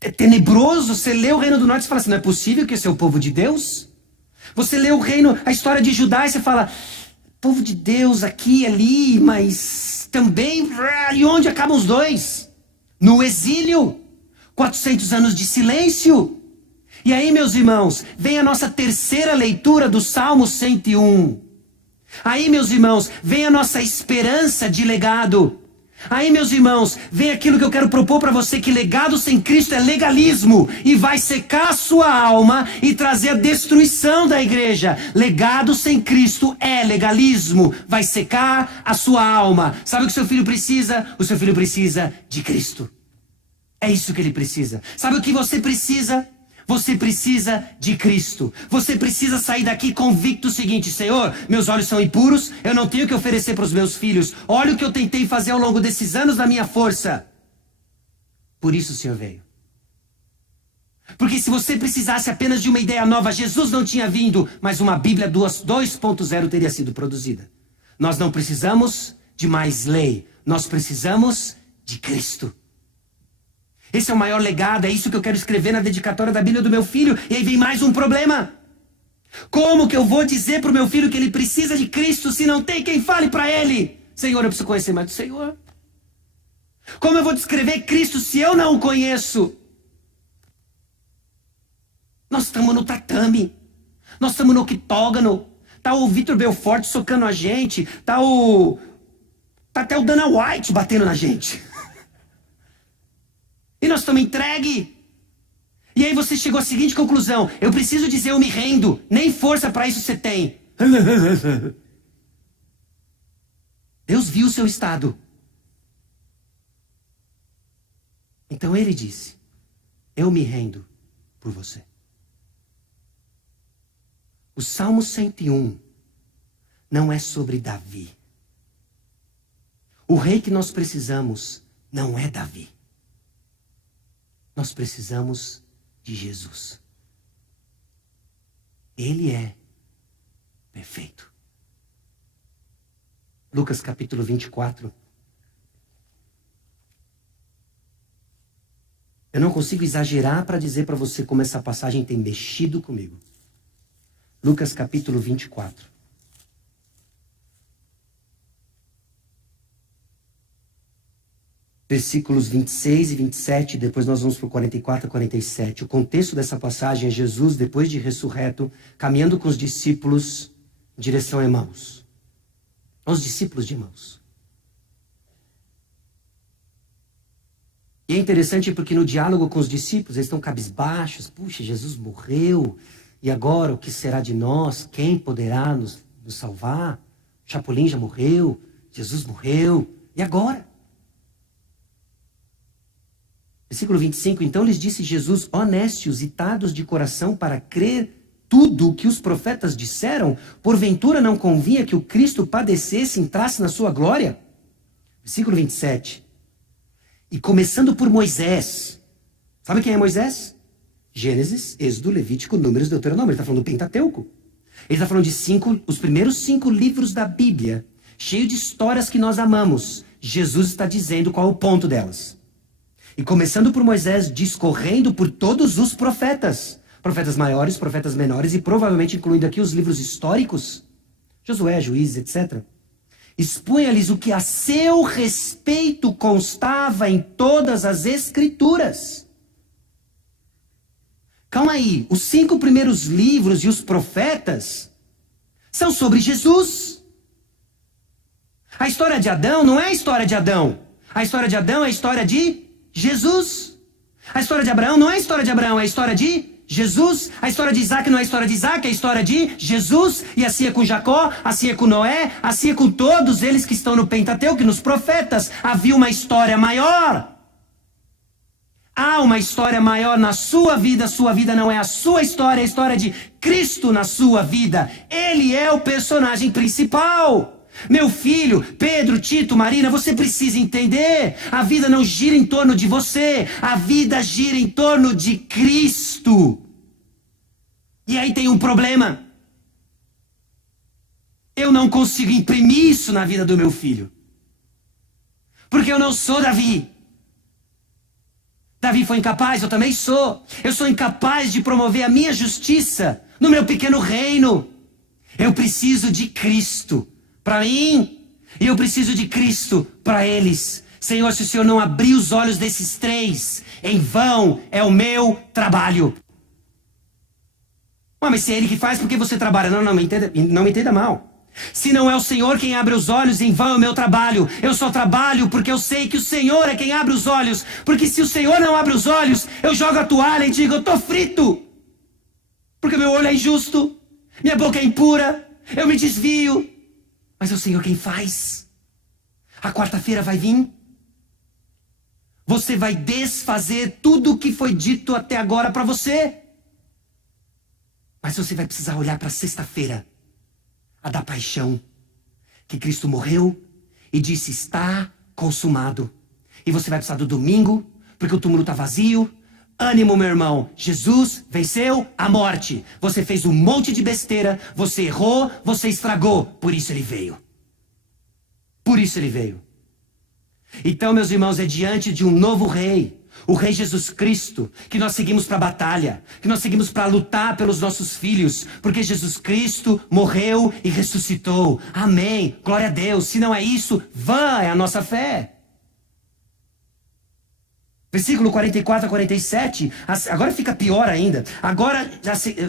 é tenebroso. Você lê o reino do norte e fala assim, não é possível que esse é o povo de Deus? Você lê o reino, a história de Judá e você fala, povo de Deus aqui, ali, mas também, e onde acabam os dois? No exílio, 400 anos de silêncio. E aí, meus irmãos, vem a nossa terceira leitura do Salmo 101. Aí, meus irmãos, vem a nossa esperança de legado. Aí, meus irmãos, vem aquilo que eu quero propor para você, que legado sem Cristo é legalismo e vai secar a sua alma e trazer a destruição da igreja. Legado sem Cristo é legalismo, vai secar a sua alma. Sabe o que seu filho precisa? O seu filho precisa de Cristo. É isso que ele precisa. Sabe o que você precisa? Você precisa de Cristo. Você precisa sair daqui convicto o seguinte, Senhor, meus olhos são impuros, eu não tenho o que oferecer para os meus filhos. Olha o que eu tentei fazer ao longo desses anos da minha força. Por isso o Senhor veio. Porque se você precisasse apenas de uma ideia nova, Jesus não tinha vindo, mas uma Bíblia 2.0 teria sido produzida. Nós não precisamos de mais lei, nós precisamos de Cristo. Esse é o maior legado, é isso que eu quero escrever na dedicatória da Bíblia do meu filho. E aí vem mais um problema. Como que eu vou dizer para o meu filho que ele precisa de Cristo se não tem quem fale para ele? Senhor, eu preciso conhecer mais do Senhor. Como eu vou descrever Cristo se eu não o conheço? Nós estamos no tatame. Nós estamos no octógono. Tá o Vitor Belfort socando a gente. Tá até o Dana White batendo na gente. E nós estamos entregue. E aí você chegou à seguinte conclusão. Eu preciso dizer, eu me rendo. Nem força para isso você tem. Deus viu o seu estado. Então ele disse: eu me rendo por você. O Salmo 101 não é sobre Davi. O rei que nós precisamos não é Davi. Nós precisamos de Jesus. Ele é perfeito. Lucas capítulo 24. Eu não consigo exagerar para dizer para você como essa passagem tem mexido comigo. Lucas capítulo 24. Versículos 26 e 27, depois nós vamos para o 44 e 47. O contexto dessa passagem é Jesus, depois de ressurreto, caminhando com os discípulos em direção a Emaús. Os discípulos de Emaús. E é interessante porque no diálogo com os discípulos, eles estão cabisbaixos. Puxa, Jesus morreu. E agora, o que será de nós? Quem poderá nos salvar? O Chapolin já morreu. Jesus morreu. E agora? Versículo 25. Então lhes disse Jesus: honestos e tardos de coração para crer tudo o que os profetas disseram, porventura não convinha que o Cristo padecesse e entrasse na sua glória? Versículo 27. E começando por Moisés. Sabe quem é Moisés? Gênesis, Êxodo, Levítico, Números, Deuteronômio. Ele está falando do Pentateuco. Ele está falando de os primeiros 5 livros da Bíblia, cheio de histórias que nós amamos. Jesus está dizendo qual é o ponto delas. E começando por Moisés, discorrendo por todos os profetas. Profetas maiores, profetas menores e provavelmente incluindo aqui os livros históricos. Josué, Juízes, etc. Expunha-lhes o que a seu respeito constava em todas as escrituras. Calma aí, os 5 primeiros livros e os profetas são sobre Jesus. A história de Adão não é a história de Adão. A história de Adão é a história de Jesus. A história de Abraão não é a história de Abraão, é a história de Jesus. A história de Isaac não é a história de Isaac, é a história de Jesus. E assim é com Jacó, assim é com Noé, assim é com todos eles que estão no Pentateuco, nos profetas. Havia uma história maior. Há uma história maior na sua vida não é a sua história, é a história de Cristo na sua vida. Ele é o personagem principal. Meu filho, Pedro, Tito, Marina, você precisa entender. A vida não gira em torno de você. A vida gira em torno de Cristo. E aí tem um problema. Eu não consigo imprimir isso na vida do meu filho. Porque eu não sou Davi. Davi foi incapaz, eu também sou. Eu sou incapaz de promover a minha justiça no meu pequeno reino. Eu preciso de Cristo para mim, e eu preciso de Cristo para eles. Senhor, se o Senhor não abrir os olhos desses 3, em vão é o meu trabalho. Mas se é Ele que faz, por que você trabalha? Não me entenda mal. Se não é o Senhor quem abre os olhos, em vão é o meu trabalho. Eu só trabalho porque eu sei que o Senhor é quem abre os olhos. Porque se o Senhor não abre os olhos, eu jogo a toalha e digo: eu estou frito. Porque meu olho é injusto, minha boca é impura, eu me desvio. Mas é o Senhor quem faz. A quarta-feira vai vir. Você vai desfazer tudo o que foi dito até agora para você. Mas você vai precisar olhar para sexta-feira, a da paixão, que Cristo morreu e disse: está consumado. E você vai precisar do domingo, porque o túmulo está vazio. Ânimo, meu irmão, Jesus venceu a morte. Você fez um monte de besteira, você errou, você estragou. Por isso ele veio. Por isso ele veio. Então, meus irmãos, é diante de um novo rei, o Rei Jesus Cristo, que nós seguimos para a batalha, que nós seguimos para lutar pelos nossos filhos, porque Jesus Cristo morreu e ressuscitou. Amém, glória a Deus. Se não é isso, vã é a nossa fé. Versículo 44 a 47, agora fica pior ainda. Agora,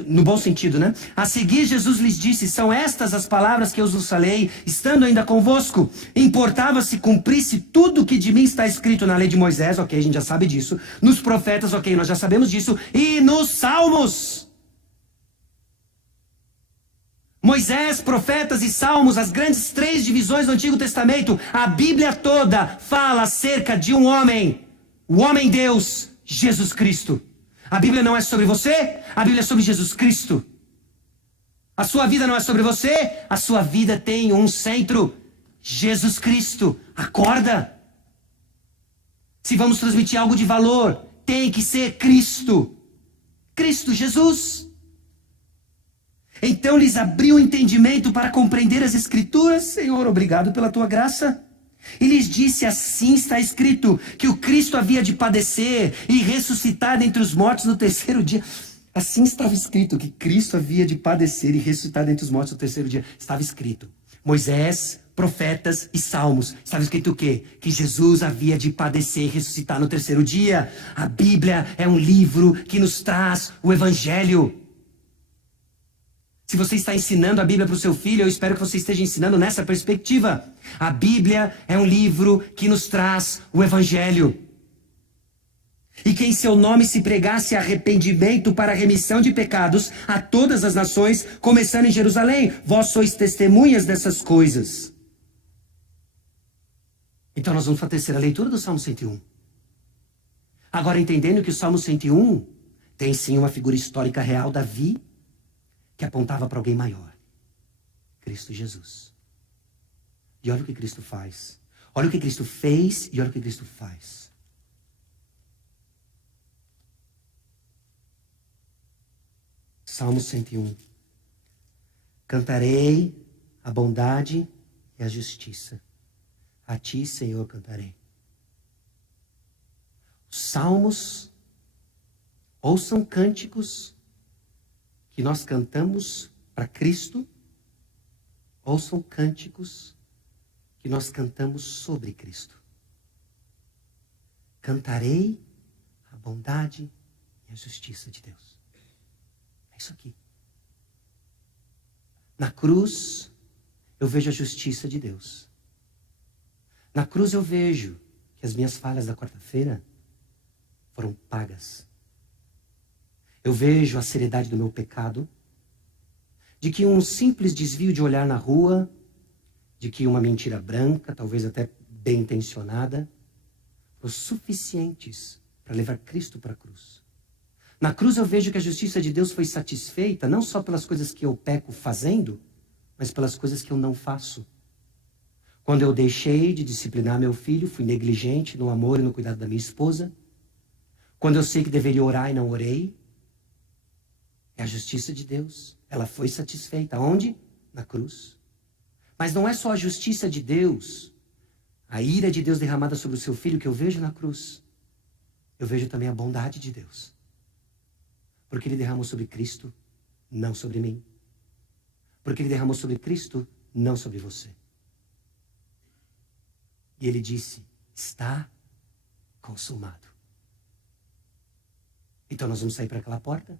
no bom sentido, né? A seguir, Jesus lhes disse: são estas as palavras que eu vos falei, estando ainda convosco. Importava-se cumprisse tudo que de mim está escrito na lei de Moisés, ok, a gente já sabe disso. Nos profetas, ok, nós já sabemos disso. E nos salmos. Moisés, profetas e salmos, as grandes 3 divisões do Antigo Testamento. A Bíblia toda fala acerca de um homem o homem-deus, Jesus Cristo. A Bíblia não é sobre você, a Bíblia é sobre Jesus Cristo. A sua vida não é sobre você, a sua vida tem um centro, Jesus Cristo. Acorda! Se vamos transmitir algo de valor, tem que ser Cristo. Cristo Jesus. Então lhes abriu o entendimento para compreender as Escrituras. Senhor, obrigado pela tua graça. E lhes disse, assim está escrito, que o Cristo havia de padecer e ressuscitar dentre os mortos no terceiro dia. Assim estava escrito, que Cristo havia de padecer e ressuscitar dentre os mortos no terceiro dia. Estava escrito. Moisés, profetas e salmos. Estava escrito o quê? Que Jesus havia de padecer e ressuscitar no terceiro dia. A Bíblia é um livro que nos traz o Evangelho. Se você está ensinando a Bíblia para o seu filho, eu espero que você esteja ensinando nessa perspectiva. A Bíblia é um livro que nos traz o Evangelho. E que em seu nome se pregasse arrependimento para a remissão de pecados a todas as nações, começando em Jerusalém. Vós sois testemunhas dessas coisas. Então nós vamos fazer a leitura do Salmo 101. Agora entendendo que o Salmo 101 tem sim uma figura histórica real, Davi, que apontava para alguém maior, Cristo Jesus. E olha o que Cristo faz. Olha o que Cristo fez e olha o que Cristo faz. Salmo 101. Cantarei a bondade e a justiça. A ti, Senhor, cantarei. Os salmos ou são cânticos que nós cantamos para Cristo, ou são cânticos que nós cantamos sobre Cristo. Cantarei a bondade e a justiça de Deus. É isso aqui. Na cruz, eu vejo a justiça de Deus. Na cruz eu vejo que as minhas falhas da quarta-feira foram pagas. Eu vejo a seriedade do meu pecado, de que um simples desvio de olhar na rua, de que uma mentira branca, talvez até bem intencionada, foram suficientes para levar Cristo para a cruz. Na cruz eu vejo que a justiça de Deus foi satisfeita, não só pelas coisas que eu peco fazendo, mas pelas coisas que eu não faço. Quando eu deixei de disciplinar meu filho, fui negligente no amor e no cuidado da minha esposa. Quando eu sei que deveria orar e não orei, é a justiça de Deus. Ela foi satisfeita. Onde? Na cruz. Mas não é só a justiça de Deus, a ira de Deus derramada sobre o seu filho que eu vejo na cruz. Eu vejo também a bondade de Deus. Porque ele derramou sobre Cristo, não sobre mim. Porque ele derramou sobre Cristo, não sobre você. E ele disse, está consumado. Então nós vamos sair para aquela porta?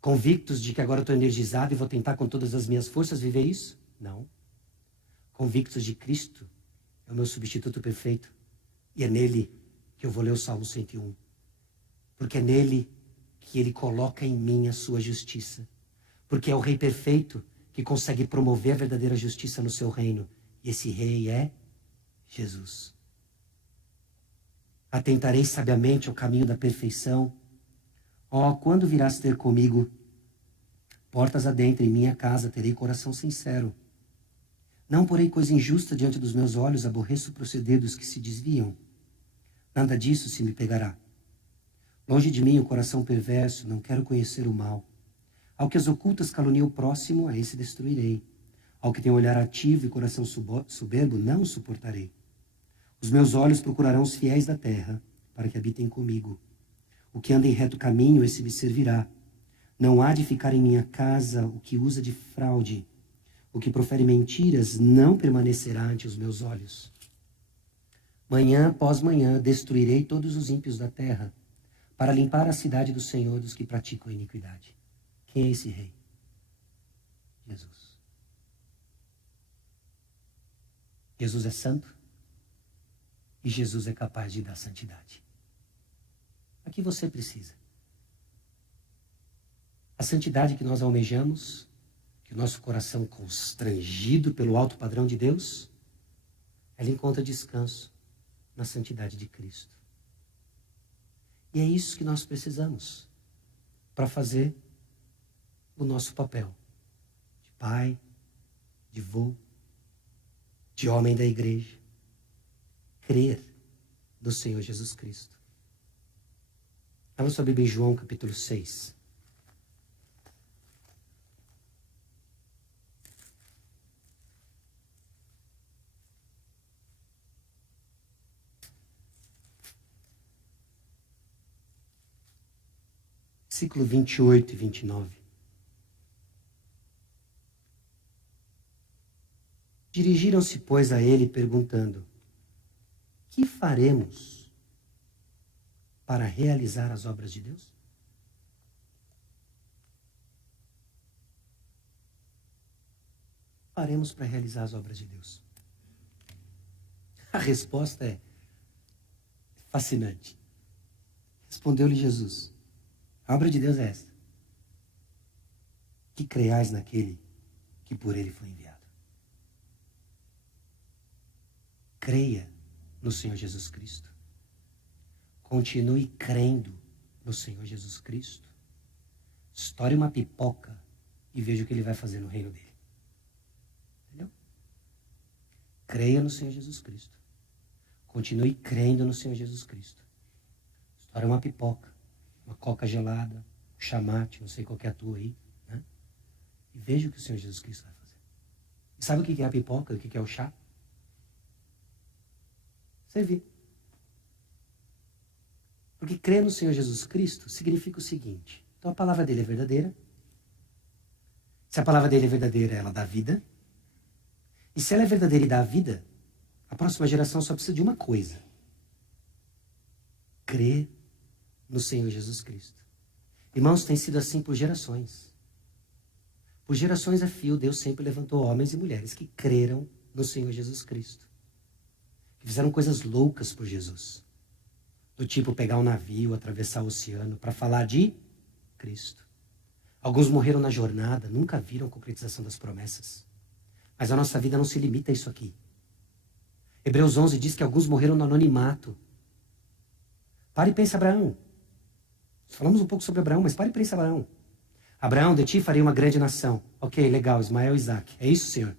Convictos de que agora eu estou energizado e vou tentar com todas as minhas forças viver isso? Não. Convictos de Cristo é o meu substituto perfeito. E é nele que eu vou ler o Salmo 101. Porque é nele que ele coloca em mim a sua justiça. Porque é o Rei perfeito que consegue promover a verdadeira justiça no seu reino. E esse Rei é Jesus. Atentarei sabiamente ao caminho da perfeição. Quando virás ter comigo? Portas adentro em minha casa, terei coração sincero. Não porei coisa injusta diante dos meus olhos, aborreço o proceder dos que se desviam. Nada disso se me pegará. Longe de mim o coração perverso, não quero conhecer o mal. Ao que as ocultas calunia o próximo, a esse destruirei. Ao que tem olhar ativo e coração soberbo, não o suportarei. Os meus olhos procurarão os fiéis da terra, para que habitem comigo. O que anda em reto caminho, esse me servirá. Não há de ficar em minha casa o que usa de fraude. O que profere mentiras não permanecerá ante os meus olhos. Manhã após manhã destruirei todos os ímpios da terra, para limpar a cidade do Senhor dos que praticam a iniquidade. Quem é esse rei? Jesus. Jesus é santo e Jesus é capaz de dar santidade. A que você precisa? A santidade que nós almejamos, que o nosso coração constrangido pelo alto padrão de Deus, ela encontra descanso na santidade de Cristo. E é isso que nós precisamos para fazer o nosso papel de pai, de vô, de homem da igreja. Crer no Senhor Jesus Cristo. Abra sua Bíblia em João capítulo 6. Versículo 28 e 29. Dirigiram-se, pois, a ele, perguntando: que faremos para realizar as obras de Deus? Faremos para realizar as obras de Deus? A resposta é fascinante. Respondeu-lhe Jesus: a obra de Deus é esta: que creiais naquele que por ele foi enviado. Creia no Senhor Jesus Cristo. Continue crendo no Senhor Jesus Cristo. Estoure uma pipoca e veja o que ele vai fazer no reino dele. Entendeu? Creia no Senhor Jesus Cristo. Continue crendo no Senhor Jesus Cristo. Estoure uma pipoca, uma coca gelada, um chamate, não sei qual que é a tua aí, né? E veja o que o Senhor Jesus Cristo vai fazer. E sabe o que é a pipoca? O que é o chá? Servir. Porque crer no Senhor Jesus Cristo significa o seguinte: então a palavra dele é verdadeira. Se a palavra dele é verdadeira, ela dá vida. E se ela é verdadeira e dá vida, a próxima geração só precisa de uma coisa: crer no Senhor Jesus Cristo. Irmãos, tem sido assim por gerações. Por gerações a fio, Deus sempre levantou homens e mulheres que creram no Senhor Jesus Cristo. Que fizeram coisas loucas por Jesus. Do tipo pegar um navio, atravessar o oceano para falar de Cristo. Alguns morreram na jornada, nunca viram a concretização das promessas. Mas a nossa vida não se limita a isso aqui. Hebreus 11 diz que alguns morreram no anonimato. Pare e pense, Abraão. Falamos um pouco sobre Abraão, mas pare e pense, Abraão. Abraão, de ti farei uma grande nação. Ok, legal, Ismael e Isaac. É isso, Senhor?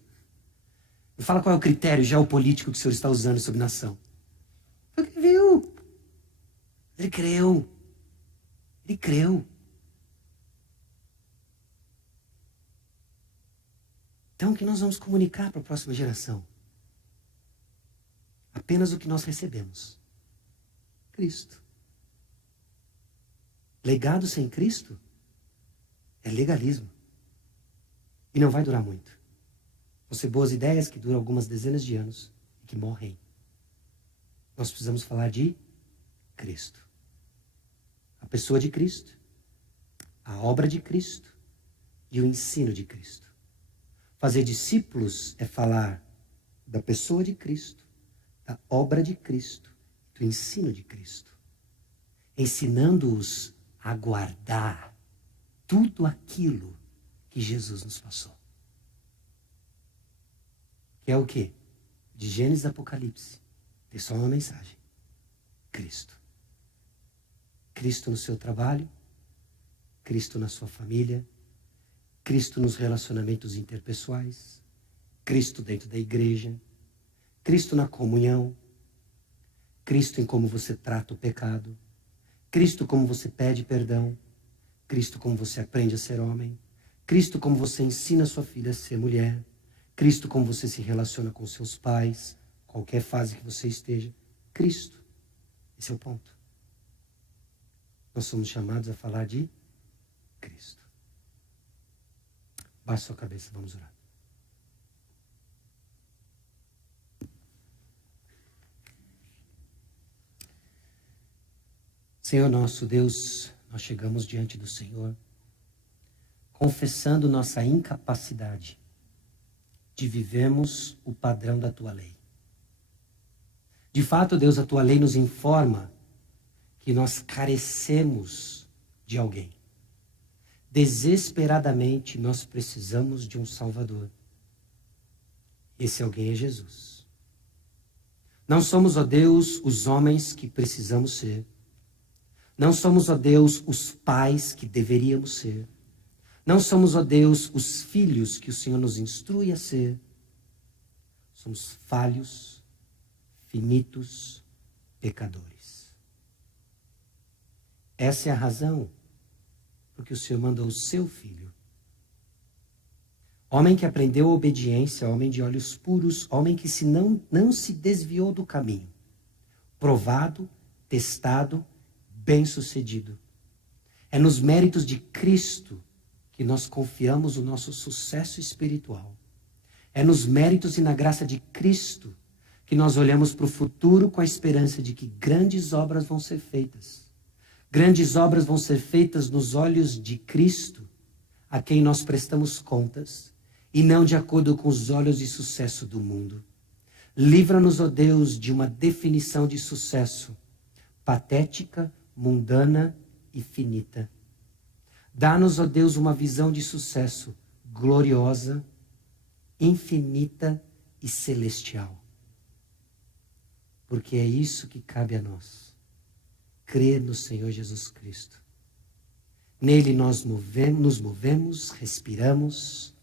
Me fala qual é o critério geopolítico que o Senhor está usando sobre nação. Ele viu. Ele creu. Ele creu. Então, o que nós vamos comunicar para a próxima geração? Apenas o que nós recebemos. Cristo. Legado sem Cristo é legalismo. E não vai durar muito. Vão ser boas ideias que duram algumas dezenas de anos e que morrem. Nós precisamos falar de Cristo. A pessoa de Cristo, a obra de Cristo e o ensino de Cristo. Fazer discípulos é falar da pessoa de Cristo, da obra de Cristo, do ensino de Cristo. Ensinando-os a guardar tudo aquilo que Jesus nos passou. Que é o quê? De Gênesis a Apocalipse. Tem só uma mensagem. Cristo. Cristo no seu trabalho, Cristo na sua família, Cristo nos relacionamentos interpessoais, Cristo dentro da igreja, Cristo na comunhão, Cristo em como você trata o pecado, Cristo como você pede perdão, Cristo como você aprende a ser homem, Cristo como você ensina sua filha a ser mulher, Cristo como você se relaciona com seus pais, qualquer fase que você esteja, Cristo. Esse é o ponto. Nós somos chamados a falar de Cristo. Baixe sua cabeça, vamos orar. Senhor nosso Deus, nós chegamos diante do Senhor, confessando nossa incapacidade de vivermos o padrão da Tua lei. De fato, Deus, a Tua lei nos informa que nós carecemos de alguém. Desesperadamente, nós precisamos de um Salvador. Esse alguém é Jesus. Não somos, ó Deus, os homens que precisamos ser. Não somos, ó Deus, os pais que deveríamos ser. Não somos, ó Deus, os filhos que o Senhor nos instrui a ser. Somos falhos, finitos, pecadores. Essa é a razão porque o Senhor mandou o seu Filho. Homem que aprendeu a obediência, homem de olhos puros, homem que não se desviou do caminho. Provado, testado, bem-sucedido. É nos méritos de Cristo que nós confiamos o nosso sucesso espiritual. É nos méritos e na graça de Cristo que nós olhamos para o futuro com a esperança de que grandes obras vão ser feitas. Grandes obras vão ser feitas nos olhos de Cristo, a quem nós prestamos contas, e não de acordo com os olhos de sucesso do mundo. Livra-nos, ó Deus, de uma definição de sucesso patética, mundana e finita. Dá-nos, ó Deus, uma visão de sucesso gloriosa, infinita e celestial. Porque é isso que cabe a nós. Crer no Senhor Jesus Cristo. Nele nós nos movemos, respiramos.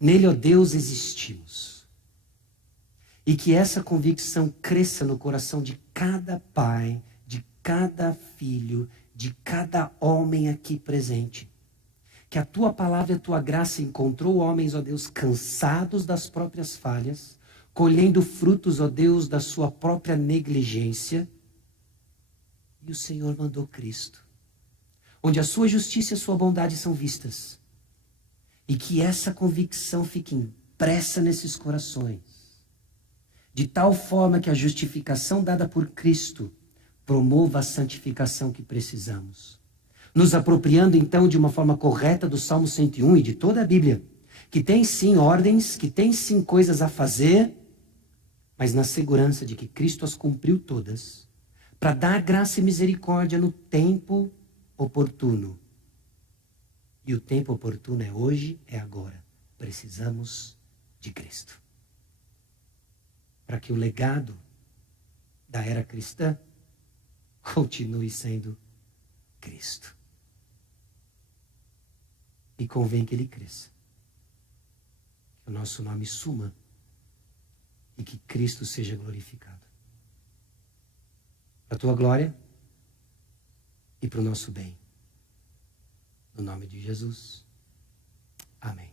Nele, ó Deus, existimos. E que essa convicção cresça no coração de cada pai, de cada filho, de cada homem aqui presente. Que a tua palavra e a tua graça encontrou homens, ó Deus, cansados das próprias falhas, colhendo frutos, ó Deus, da sua própria negligência. E o Senhor mandou Cristo, onde a sua justiça e a sua bondade são vistas. E que essa convicção fique impressa nesses corações, de tal forma que a justificação dada por Cristo promova a santificação que precisamos. Nos apropriando então de uma forma correta do Salmo 101 e de toda a Bíblia, que tem sim ordens, que tem sim coisas a fazer, mas na segurança de que Cristo as cumpriu todas, para dar graça e misericórdia no tempo oportuno. E o tempo oportuno é hoje, é agora. Precisamos de Cristo. Para que o legado da era cristã continue sendo Cristo. E convém que ele cresça. Que o nosso nome suma e que Cristo seja glorificado. Para a tua glória e para o nosso bem. No nome de Jesus. Amém.